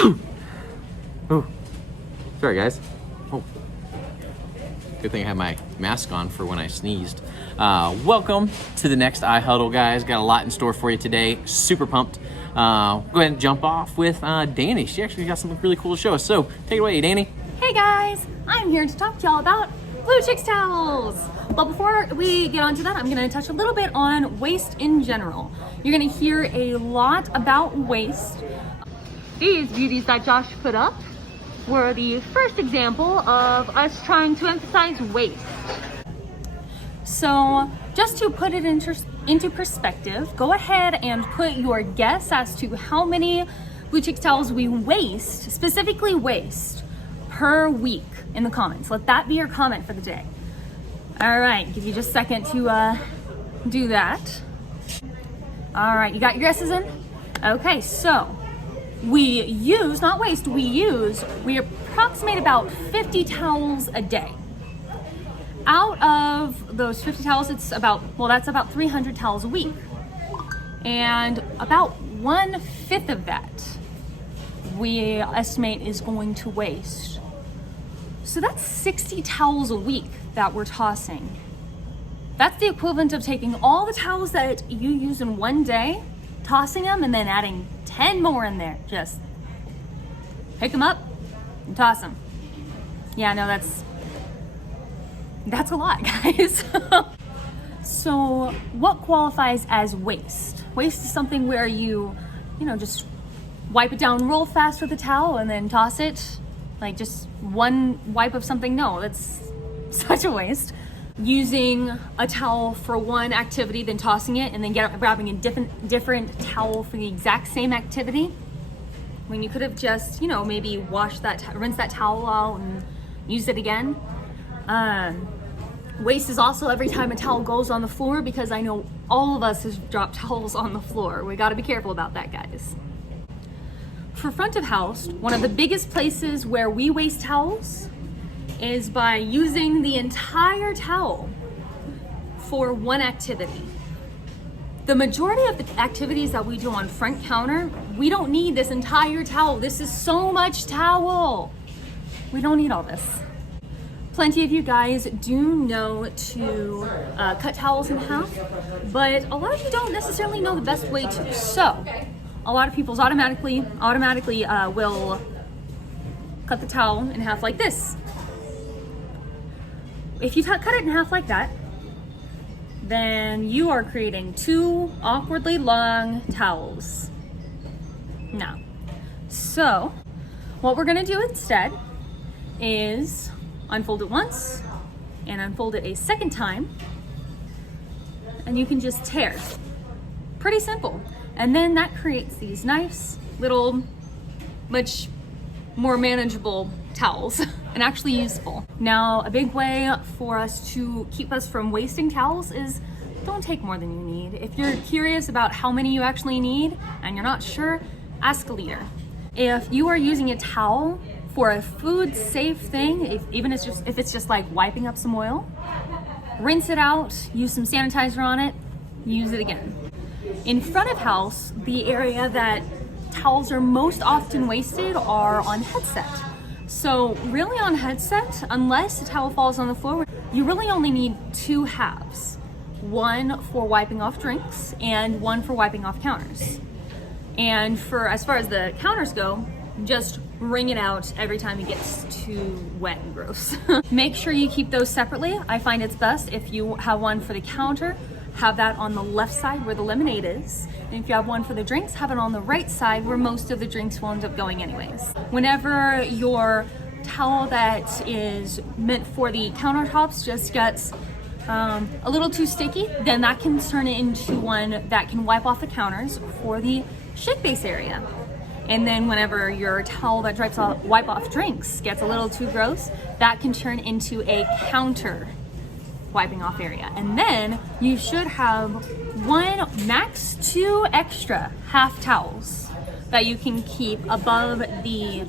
Oh, sorry guys. Oh, good thing I had my mask on for when I sneezed. Welcome to the next iHuddle, guys. Got a lot in store for you today. Super pumped. Go ahead and jump off with Danny. She actually got something really cool to show us. So take it away, Danny. Hey guys, I'm here to talk to y'all about blue Chix towels. But before we get on to that, I'm gonna touch a little bit on waste in general. You're gonna hear a lot about waste. These beauties that Josh put up were the first example of us trying to emphasize waste. So just to put it into perspective, go ahead and put your guess as to how many blue Chix towels we waste, specifically waste, per week in the comments. Let that be your comment for the day. All right, give you just a second to do that. All right, you got your guesses in? Okay, so we use, not waste, we approximate about 50 towels a day. Out of those 50 towels, it's about, well, that's about 300 towels a week. And about 1/5 of that we estimate is going to waste. So that's 60 towels a week that we're tossing. That's the equivalent of taking all the towels that you use in one day, tossing them, and then adding 10 more in there. Just pick them up and toss them. Yeah, no, that's a lot, guys. So what qualifies as waste? Waste is something where you just wipe it down real fast with a towel and then toss it. Like just one wipe of something. No, that's such a waste. Using a towel for one activity, then tossing it, and then grabbing a different towel for the exact same activity. When you could have just, maybe washed rinse that towel out and use it again. Waste is also every time a towel goes on the floor, because I know all of us have dropped towels on the floor. We got to be careful about that, guys. For front of house, one of the biggest places where we waste towels is by using the entire towel for one activity. The majority of the activities that we do on front counter, we don't need this entire towel. This is so much towel. We don't need all this. Plenty of you guys do know to cut towels in half, but a lot of you don't necessarily know the best way to. So a lot of people automatically will cut the towel in half like this. If you cut it in half like that, then you are creating two awkwardly long towels. Now, so what we're gonna do instead is unfold it once and unfold it a second time, and you can just tear. Pretty simple. And then that creates these nice little, much more manageable towels and actually useful. Now, a big way for us to keep us from wasting towels is don't take more than you need. If you're curious about how many you actually need and you're not sure, ask a leader. If you are using a towel for a food safe thing, if it's just like wiping up some oil, rinse it out, use some sanitizer on it, use it again. In front of house, the area that towels are most often wasted are on headset. So really on headset, unless the towel falls on the floor, you really only need two halves. One for wiping off drinks and one for wiping off counters. And as far as the counters go, just wring it out every time it gets too wet and gross. Make sure you keep those separately. I find it's best if you have one for the counter, have that on the left side where the lemonade is. And if you have one for the drinks, have it on the right side where most of the drinks will end up going anyways. Whenever your towel that is meant for the countertops just gets a little too sticky, then that can turn it into one that can wipe off the counters for the shake base area. And then whenever your towel that wipe off drinks gets a little too gross, that can turn into a counter wiping off area. And then you should have one, max two extra half towels that you can keep above the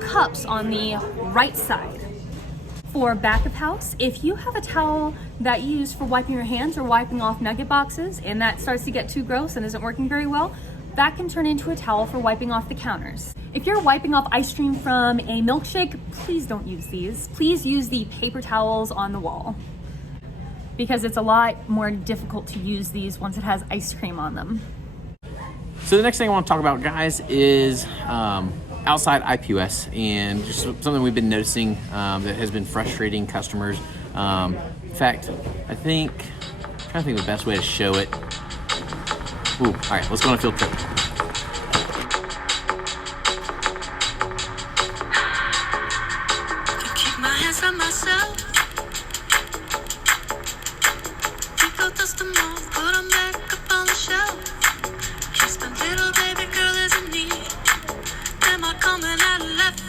cups on the right side. For back of house, if you have a towel that you use for wiping your hands or wiping off nugget boxes and that starts to get too gross and isn't working very well, that can turn into a towel for wiping off the counters. If you're wiping off ice cream from a milkshake, please don't use these. Please use the paper towels on the wall, because it's a lot more difficult to use these once it has ice cream on them. So the next thing I want to talk about, guys, is outside IPOS, and just something we've been noticing that has been frustrating customers. In fact, I'm trying to think of the best way to show it. Ooh, all right, let's go on a field trip. Keep my hands on myself. Think I'll dust them off, put them back up on the shelf. Kiss my little baby girl is in need. Am I coming out of left?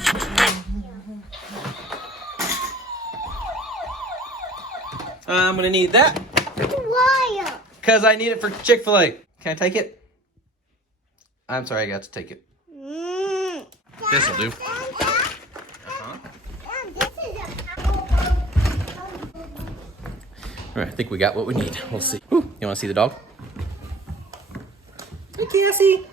I'm gonna need that. Why? Because I need it for Chick-fil-A. Can I take it? I'm sorry, I got to take it. This'll do. All right, I think we got what we need. We'll see. Ooh, you want to see the dog? Hey, Cassie.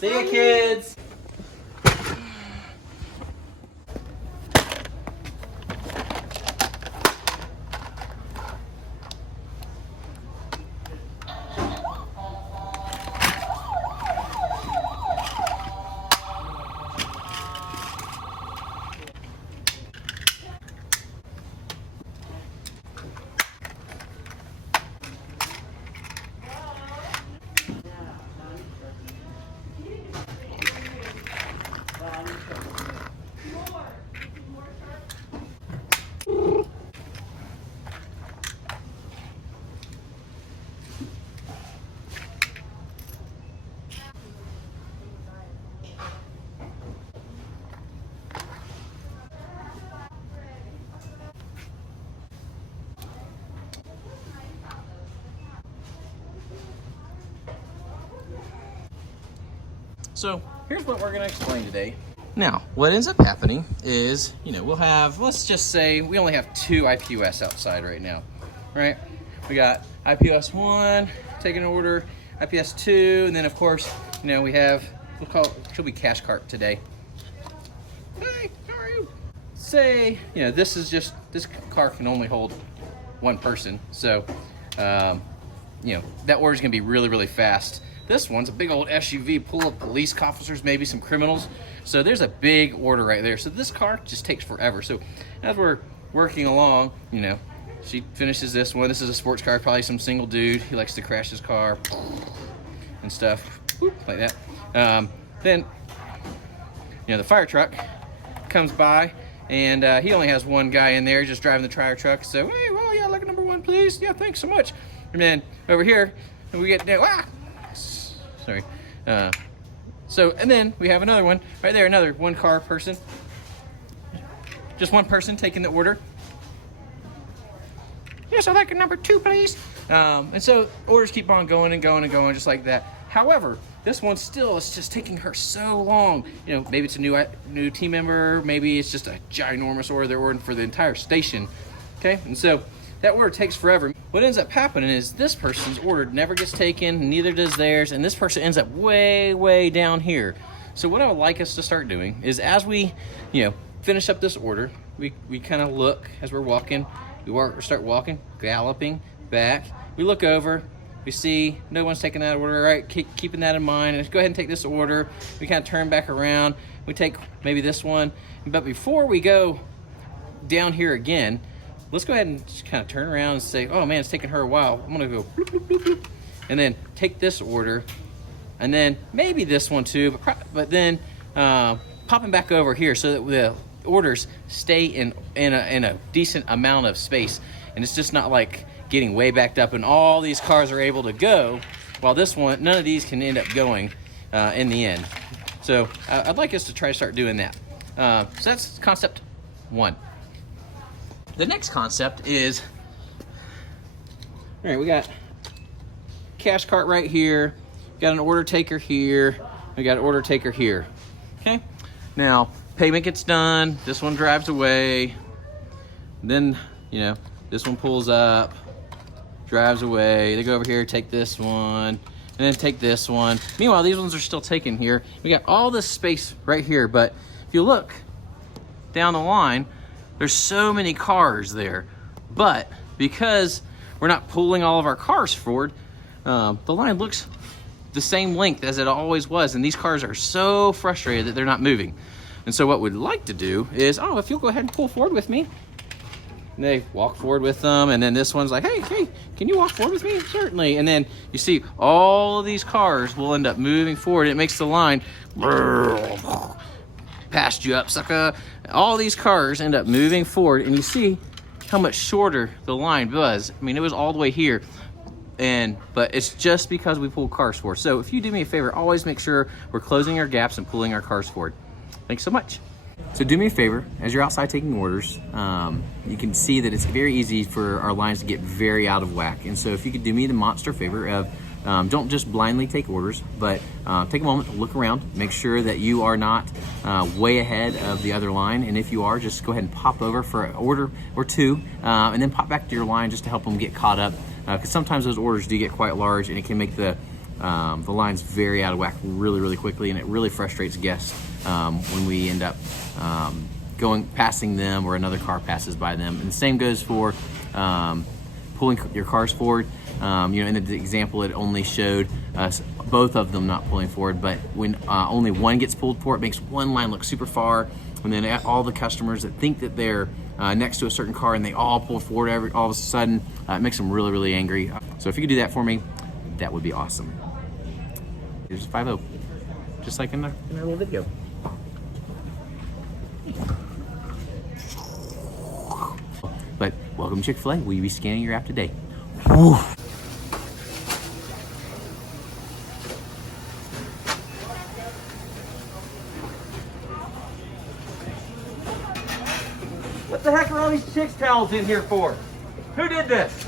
See ya, kids. So here's what we're gonna explain today. Now, what ends up happening is, we'll have, let's just say we only have 2 IPOS outside right now, right? We got IPOS 1, taking an order, IPS 2, and then of course, we have, we'll call it, she'll be cash cart today. Hey, how are you? Say, this car can only hold 1 person, so, that order's gonna be really, really fast. This one's a big old SUV, full of police officers, maybe some criminals. So there's a big order right there. So this car just takes forever. So as we're working along, she finishes this one. This is a sports car, probably some single dude. He likes to crash his car and stuff, like that. Then, the fire truck comes by, and he only has 1 guy in there just driving the fire truck. So, hey, well, yeah, like number 1, please. Yeah, thanks so much. And then over here, we get sorry. And then we have another one right there, another 1 car person. Just 1 person taking the order. Yes, I'd like a number 2, please. And so orders keep on going and going and going just like that. However, this one still is just taking her so long. Maybe it's a new team member, maybe it's just a ginormous order they're ordering for the entire station. Okay, and so that order takes forever. What ends up happening is this person's order never gets taken, neither does theirs, and this person ends up way, way down here. So what I would like us to start doing is, as we, finish up this order, we kind of look as we're walking, start walking, galloping back. We look over, we see no one's taking that order, right? Keeping that in mind, and let's go ahead and take this order. We kind of turn back around, we take maybe this one, but before we go down here again, let's go ahead and just kind of turn around and say, oh man, it's taking her a while. I'm gonna go bloop, bloop, bloop, bloop, and then take this order, and then maybe this one too, but then pop them back over here so that the orders stay in a decent amount of space, and it's just not like getting way backed up and all these cars are able to go, while this one, none of these can end up going in the end. So I'd like us to try to start doing that. So that's concept 1. The next concept is, all right, we got cash cart right here. Got an order taker here. We got an order taker here. Okay. Now, payment gets done. This one drives away. Then, you know, this one pulls up, drives away. They go over here, take this one, and then take this one. Meanwhile, these ones are still taken here. We got all this space right here, but if you look down the line, there's so many cars there. But because we're not pulling all of our cars forward, the line looks the same length as it always was, and these cars are so frustrated that they're not moving. And so what we'd like to do is, oh, if you'll go ahead and pull forward with me. And they walk forward with them, and then this one's like, hey, can you walk forward with me? Certainly. And then you see all of these cars will end up moving forward. It makes the line, passed you up, sucker. All these cars end up moving forward, and you see how much shorter the line was. I mean, it was all the way here. But it's just because we pulled cars forward. So if you do me a favor, always make sure we're closing our gaps and pulling our cars forward. Thanks so much. So do me a favor, as you're outside taking orders, you can see that it's very easy for our lines to get very out of whack. And so if you could do me the monster favor of don't just blindly take orders, but take a moment to look around, make sure that you are not way ahead of the other line. And if you are, just go ahead and pop over for an order or two, and then pop back to your line just to help them get caught up. Because sometimes those orders do get quite large, and it can make the lines very out of whack really quickly, and it really frustrates guests when we end up passing them or another car passes by them. And the same goes for pulling your cars forward. You know, in the example, it only showed us both of them not pulling forward, but when only one gets pulled forward, it makes one line look super far, and then all the customers that think that they're next to a certain car and they all pull forward all of a sudden, it makes them really angry. So if you could do that for me, that would be awesome. Here's 5-0, just like in our little video. But welcome to Chick-fil-A. Will you be scanning your app today? Woo. What the heck are all these Chix towels in here for? Who did this?